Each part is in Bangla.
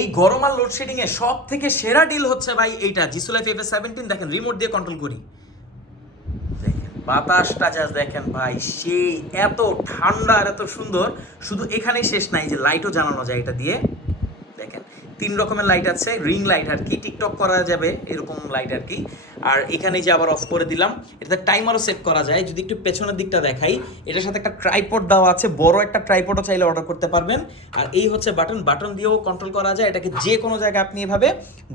এই গরম আর লোডশেডিং এ সব থেকে সেরা ডিল হচ্ছে ভাই এইটা জিসু লাইফ FA17। দেখেন রিমোট দিয়ে কন্ট্রোল করি, দেখেন বাতাসটা জাস্ট দেখেন ভাই, সেই এত ঠান্ডা আর এত সুন্দর। শুধু এখানেই শেষ নাই, যে লাইটও জ্বালানো যায় এটা দিয়ে। দেখেন 3 রকমের লাইট আছে, রিং লাইট আর কি, টিকটক করা যাবে এরকম লাইট আর কি। আর এখানে যে আবার অফ করে দিলাম, এটাতে টাইমারও সেট করা যায়। যদি একটু পেছনের দিকটা দেখাই, এটার সাথে একটা ট্রাইপড দেওয়া আছে, বড় একটা ট্রাইপডও চাইলে অর্ডার করতে পারবেন। আর এই হচ্ছে বাটন, বাটন দিয়েও কন্ট্রোল করা যায়। এটাকে যে কোনো জায়গায় আপনি এভাবে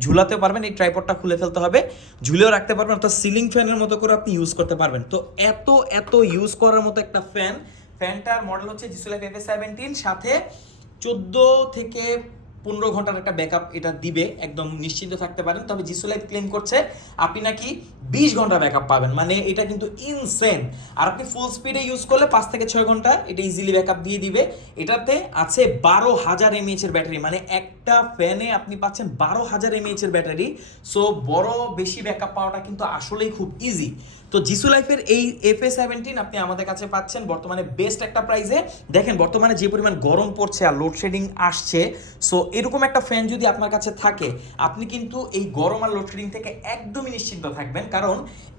ঝুলাতে পারবেন, এই ট্রাইপডটা খুলে ফেলতে হবে, ঝুলেও রাখতে পারবেন, অর্থাৎ সিলিং ফ্যানের মতো করে আপনি ইউজ করতে পারবেন। তো এত এত ইউজ করার মতো একটা ফ্যান। ফ্যানটার মডেল হচ্ছে জিসু লাইফ FA17, সাথে 14 থেকে 15 ঘন্টার একটা ব্যাকআপ এটা দিবে, একদম নিশ্চিন্ত থাকতে পারেন। তবে জিসু লাইফ ক্লেম করছে আপনি নাকি 20 ঘন্টা ব্যাকআপ পাবেন, মানে এটা কিন্তু ইনসেন। আর আপনি ফুল স্পিডে ইউজ করলে 5 থেকে 6 ঘন্টা এটা ইজিলি ব্যাকআপ দিয়ে দিবে। এটাতে আছে 12,000 mAh এর ব্যাটারি, মানে একটা ফ্যানে আপনি পাচ্ছেন 12,000 mAh এর ব্যাটারি। সো বড় বেশি ব্যাকআপ পাওয়াটা কিন্তু আসলেই খুব ইজি। তো জিসু লাইফের এই FA17 আপনি আমাদের কাছে পাচ্ছেন বর্তমানে বেস্ট একটা প্রাইসে। দেখেন বর্তমানে যে পরিমাণ গরম পড়ছে আর লোডশেডিং আসছে, সো এরকম একটা ফ্যান যদি আপনার কাছে থাকে, আপনি কিন্তু এই গরম আর লোডশেডিং থেকে একদমই নিশ্চিন্ত থাকবেন। কারণ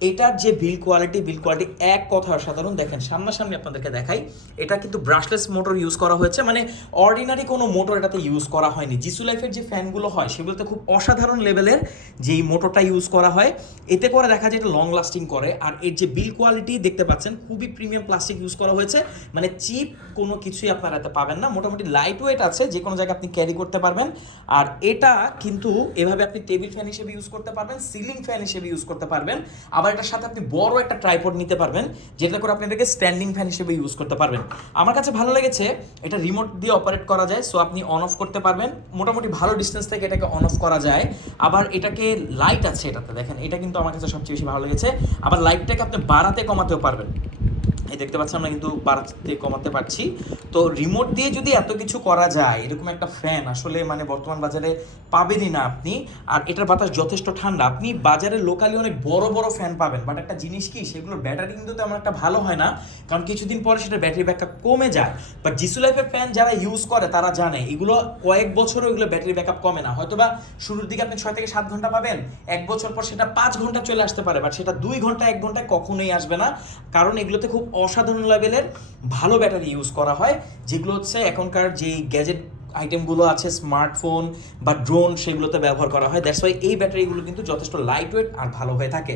এটার যে বিল্ড কোয়ালিটি এক কথা অসাধারণ। দেখেন সামনাসামনি আপনাদেরকে দেখাই, এটা কিন্তু ব্রাশলেস মোটর ইউজ করা হয়েছে, মানে অর্ডিনারি কোনো মোটর এটাতে ইউজ করা হয়নি। জিসু লাইফের যে ফ্যানগুলো হয় সেগুলোতে খুব অসাধারণ লেভেলের যেই মোটরটা ইউজ করা হয়, এতে করে দেখা যায় এটা লং লাস্টিং করে। আর এর যে বিল্ড কোয়ালিটি দেখতে পাচ্ছেন, খুবই প্রিমিয়াম প্লাস্টিক ইউজ করা হয়েছে, মানে চিপ কোনো কিছুই আপনারা এতে পাবেন না। মোটামুটি লাইট ওয়েট আছে, যে কোনো জায়গায় আপনি ক্যারি করতে পারবেন। আর এটা কিন্তু এভাবে আপনি টেবিল ফ্যান হিসেবে ইউজ করতে পারবেন, সিলিং ফ্যান হিসেবে ইউজ করতে পারবেন। আবার এটার সাথে আপনি বড় একটা ট্রাইপড নিতে পারবেন, যেটা করে আপনি এটাকে স্ট্যান্ডিং ফ্যান হিসেবে ইউজ করতে পারবেন। আমার কাছে ভালো লেগেছে, এটা রিমোট দিয়ে অপারেট করা যায়, সো আপনি অন অফ করতে পারবেন। মোটামুটি ভালো ডিস্টেন্স থেকে এটাকে অন অফ করা যায়। আবার এটাকে লাইট আছে এটাতে, দেখেন এটা কিন্তু আমার কাছে সবচেয়ে বেশি ভালো লেগেছে। আবার লাইটটাকে আপনি বাড়াতে কমাতেও পারবেন, এই দেখতে পাচ্ছেন আমরা কিন্তু বাড়াতে কমাতে পারছি। তো রিমোট দিয়ে যদি এত কিছু করা যায়, এরকম একটা ফ্যান আসলে মানে বর্তমান বাজারে পাবেনই না আপনি। আর এটার বাতাস যথেষ্ট ঠান্ডা। আপনি বাজারে লোকালি অনেক বড় বড় ফ্যান পাবেন, বাট একটা জিনিস কি, সেগুলোর ব্যাটারি কিন্তু তেমন একটা ভালো হয় না, কারণ কিছুদিন পরে সেটা ব্যাটারি ব্যাকআপ কমে যায়। বাট জিসু লাইফের ফ্যান যারা ইউজ করে তারা জানে এগুলো কয়েক বছরও এগুলো ব্যাটারি ব্যাকআপ কমে না। হয়তোবা শুরুর দিকে আপনি 6 থেকে 7 ঘন্টা পাবেন, 1 বছর পর সেটা 5 ঘন্টা চলে আসতে পারে, বাট সেটা 2 ঘন্টা 1 ঘন্টায় কখনোই আসবে না। কারণ এগুলোতে খুব অসাধারণ লেভেলের ভালো ব্যাটারি ইউজ করা হয়, যেগুলো হচ্ছে এখনকার যেই গ্যাজেট আইটেমগুলো আছে, স্মার্টফোন বা ড্রোন, সেগুলোতে ব্যবহার করা হয়। দ্যাটস ওয়াই এই ব্যাটারিগুলো কিন্তু যথেষ্ট লাইট ওয়েট আর ভালো হয়ে থাকে।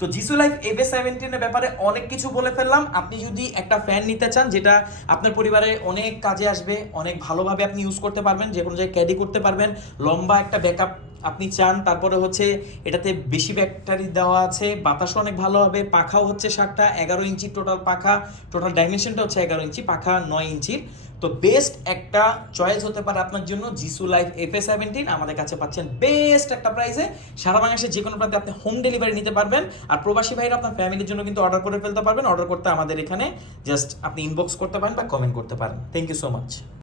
তো জিসু লাইফ FA17 এর ব্যাপারে অনেক কিছু বলে ফেললাম। আপনি যদি একটা ফ্যান নিতে চান যেটা আপনার পরিবারে অনেক কাজে আসবে, অনেক ভালোভাবে আপনি ইউজ করতে পারবেন, যে কোনো জায়গায় ক্যারি করতে পারবেন, লম্বা একটা ব্যাকআপ আপনি চান, তারপরে হচ্ছে এটাতে বেশি ব্যাটারি দেওয়া আছে, বাতাসও অনেক ভালো হবে, পাখাও হচ্ছে 7টা, 11 ইঞ্চি টোটাল পাখা, টোটাল ডাইমেনশনটা হচ্ছে 11 ইঞ্চি, পাখা 9 ইঞ্চির। তো বেস্ট একটা চয়েস হতে পারে আপনার জন্য জিসু লাইফ FA17। আমাদের কাছে পাচ্ছেন বেস্ট একটা প্রাইসে, সারা বাংলাদেশে যে কোনো প্রান্তে আপনি হোম ডেলিভারি নিতে পারবেন। আর প্রবাসী ভাইরা আপনার ফ্যামিলির জন্য কিন্তু অর্ডার করে ফেলতে পারবেন। অর্ডার করতে আমাদের এখানে জাস্ট আপনি ইনবক্স করতে পারেন বা কমেন্ট করতে পারেন। Thank you so much.